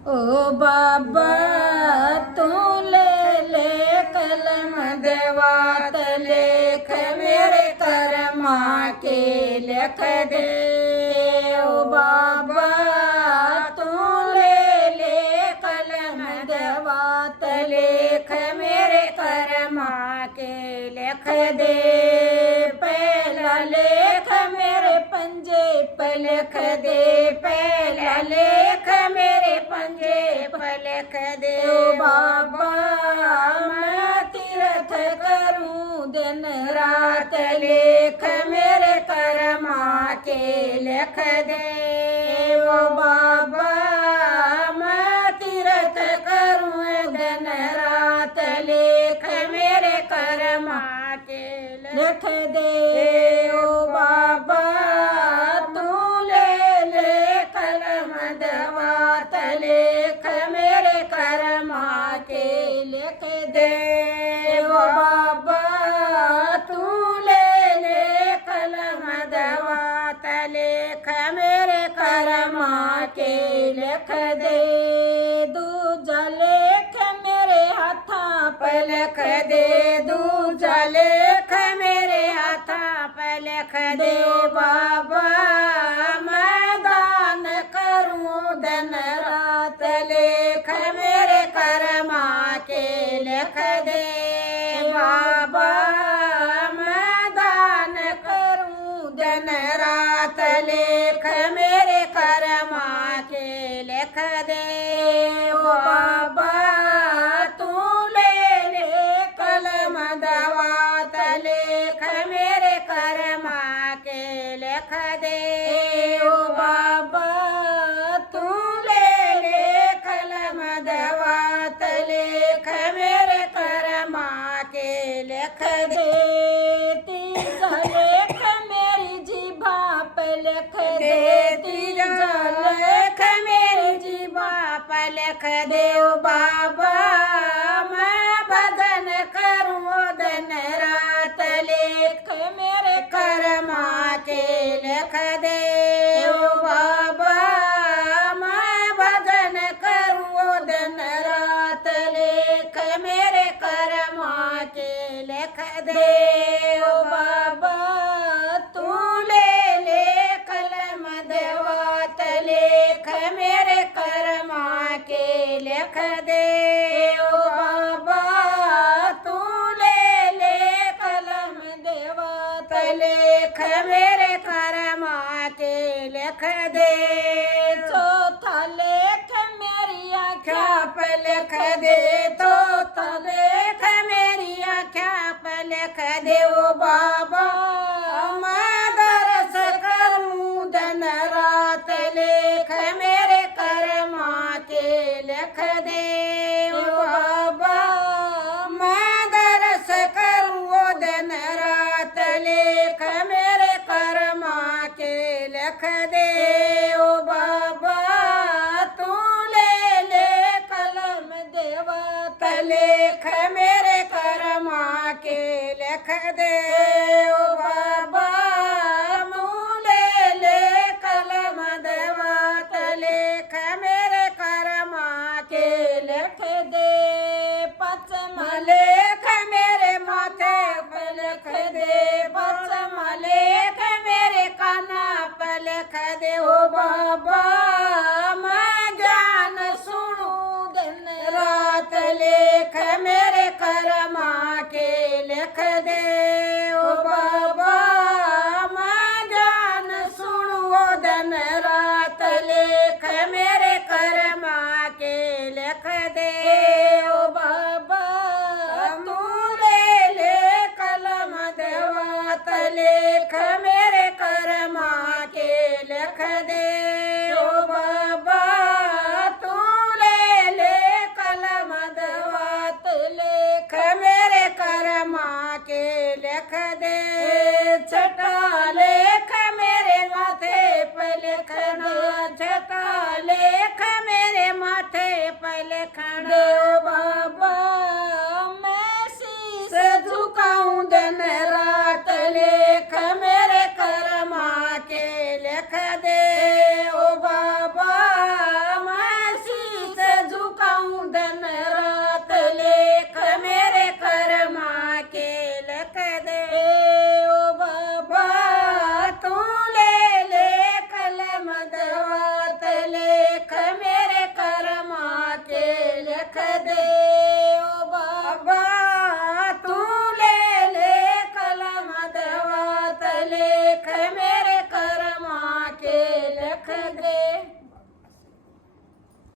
ओ बाबा तू ले कलम देवात लेख मेरे कर्मा के लिख दे। ओ बाबा तू ले कलम देवात लेख मेरे कर्मा के लिख दे। पहला लेख मेरे पंजे पे लिख दे। पहला लेख मेरे पंजे पे लिख दे। ओ बाबा मैं तीर्थ करूं दिन रात लेख मेरे कर्मा के लिख दे। ओ बाबा मैं तीर्थ करूं दिन रात लेख मेरे कर्मा के लिख दे। ओ बाबा तू ले कलम दवात लेख मेरे कर्मा के लिख दे। ओ बाबा तू ले कलम दवात लेख मेरे कर्मा के लिख दे। दूजा लेख मेरे हाथां पे लिख दे। दूजा लेख मेरे हाथां पे लिख दे। बाबा मैं दान करूं दिन रात लेख मेरे कर्मा के लिख दे। बाबा मैं दान करूं दिन रात लेख मेरे कर्मा के लिख दे। ओ बाबा तू ले कलम दवात लेख मेरे कर्मा के लिख दे। ओ बाबा तू ले कलम दवात लेख मेरे कर्मा के लिख दे। तीजा लेख मेरी जीभा पे लिख दे। तीजा लेख मेरी जीभा पे लिख दे। ओ बाबा मैं भजन करूं दिन रात लेख मेरे कर्मा के लिख दे। ओ बाबा मैं भजन करूं दिन रात लेख मेरे कर्मा के लिख दे। ओ बाबा तू ले कलम देवात लेख मेरे कर्मा के लिख दे। ओ बाबा तू ले कलम देवात लेख मेरे कर्मा के लिख दे। चौथा लेख मेरी आँखा पे लिख दे। चौथा लेख मेरी आँखा पे लिख दे। ओ बाबा मैं दरस करूं दिन रात लेख मेरे कर्मा के लिख दे। ओ बाबा मैं दरस करूं दिन रात लेख मेरे कर्मा के लिख दे। ओ बाबा तू ले कलम देवात लेख मेरे कर्मा के लिख दे। ओ बाबा तू ले कलम देवात लेख मेरे कर्मा के लिख दे। पचमा लेख मेरे माथे पे लिख दे। पचमा लेख मेरे काना पे लिख दे। ओ बाबा मैं ज्ञान सुनूं दिन रात लेख मेरे कर्मा के लिख दे।